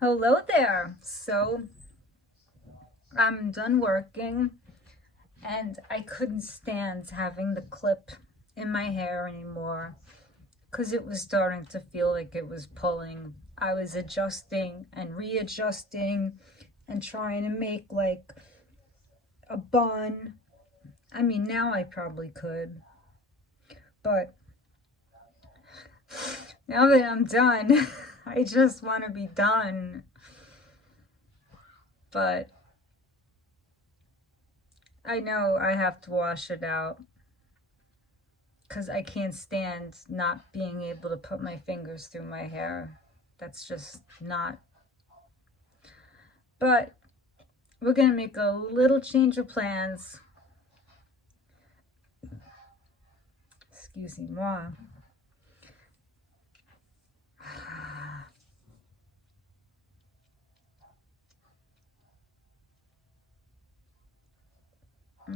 Hello there. So I'm done working and I couldn't stand having the clip in my hair anymore because it was starting to feel like it was pulling. I was adjusting and readjusting and trying to make like a bun. I mean, now I probably could, but now that I'm done, I just want to be done. But I know I have to wash it out because I can't stand not being able to put my fingers through my hair. That's just not. But we're going to make a little change of plans. Excuse me, moi.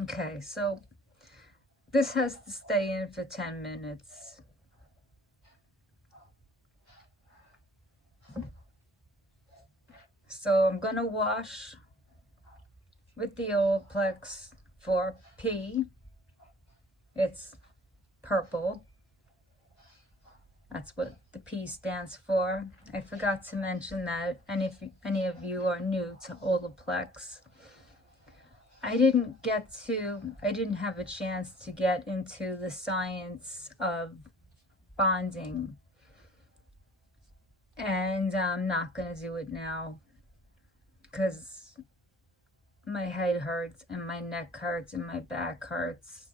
Okay, so this has to stay in for 10 minutes. So I'm going to wash with the Olaplex 4P. It's purple. That's what the P stands for. I forgot to mention that. And if any of you are new to Olaplex, I didn't have a chance to get into the science of bonding. And I'm not going to do it now because my head hurts and my neck hurts and my back hurts.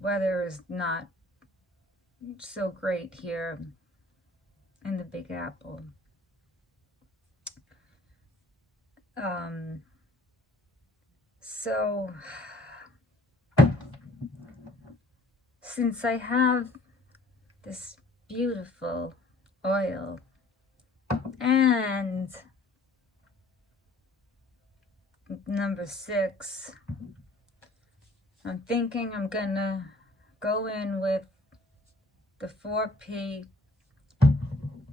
Weather is not so great here in the Big Apple. So since I have this beautiful oil and number 6, I'm thinking I'm gonna go in with the 4P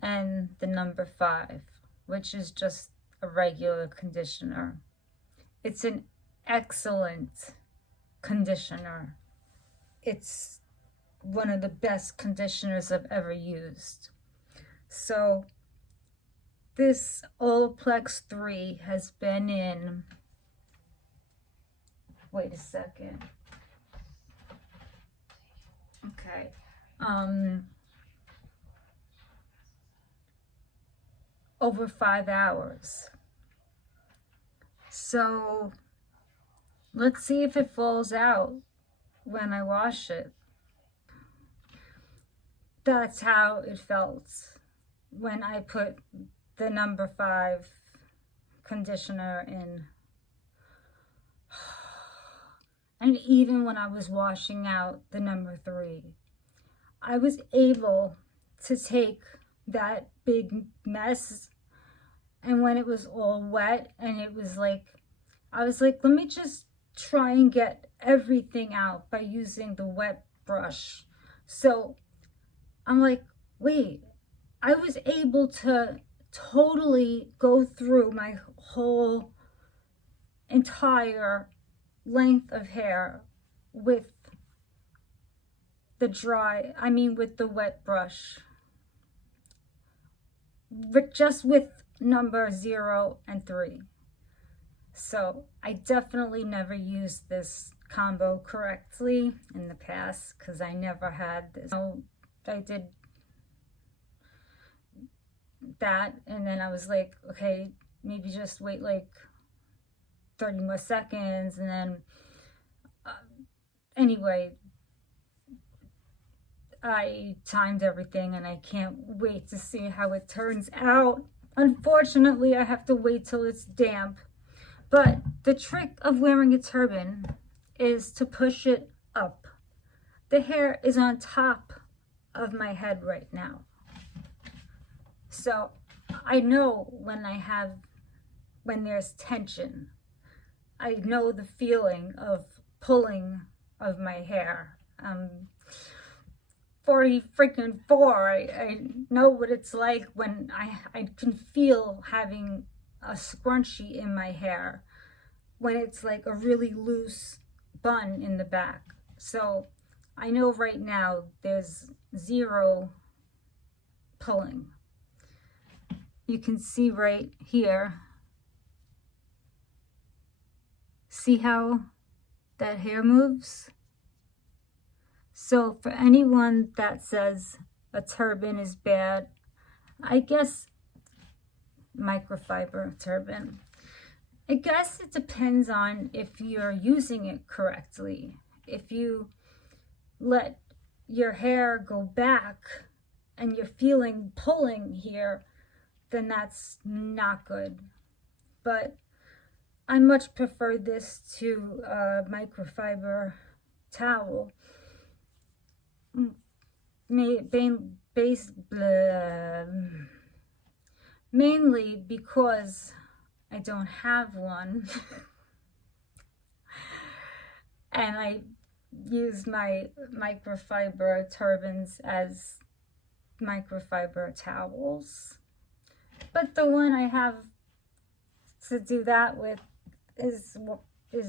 and the number 5, which is just a regular conditioner. It's an excellent conditioner. It's one of the best conditioners I've ever used. So this Olaplex 3 has been in, wait a second. Okay. Over 5 hours. So let's see if it falls out when I wash it. That's how it felt when I put the number 5 conditioner in. And even when I was washing out the number 3, I was able to take that big mess, and when it was all wet and it was like, I was like, let me just try and get everything out by using the wet brush. So I'm like, wait, I was able to totally go through my whole entire length of hair with with the wet brush, just with number 0 and 3. So I definitely never used this combo correctly in the past because I never had this. So I did that, and then I was like, okay, maybe just wait like 30 more seconds, and then anyway, I timed everything and I can't wait to see how it turns out. Unfortunately, I have to wait till it's damp. But the trick of wearing a turban is to push it up. The hair is on top of my head right now. So I know when there's tension. I know the feeling of pulling of my hair. 40 freaking 4. I know what it's like when I can feel having a scrunchie in my hair when it's like a really loose bun in the back. So I know right now there's zero pulling. You can see right here. See how that hair moves? So for anyone that says a turban is bad, I guess microfiber turban, I guess it depends on if you're using it correctly. If you let your hair go back and you're feeling pulling here, then that's not good. But I much prefer this to a microfiber towel. Mainly because I don't have one. And I use my microfiber turbans as microfiber towels. But the one I have to do that with is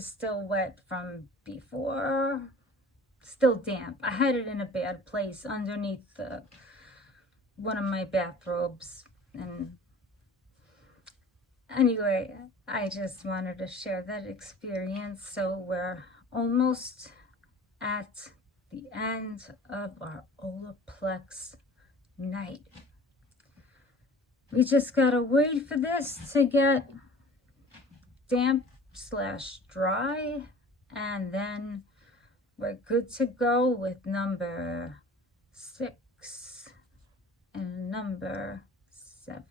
still wet from before. Still damp. I had it in a bad place underneath one of my bathrobes. And anyway, I just wanted to share that experience. So we're almost at the end of our Olaplex night. We just gotta wait for this to get damp/dry, and then we're good to go with number 6 and number 7.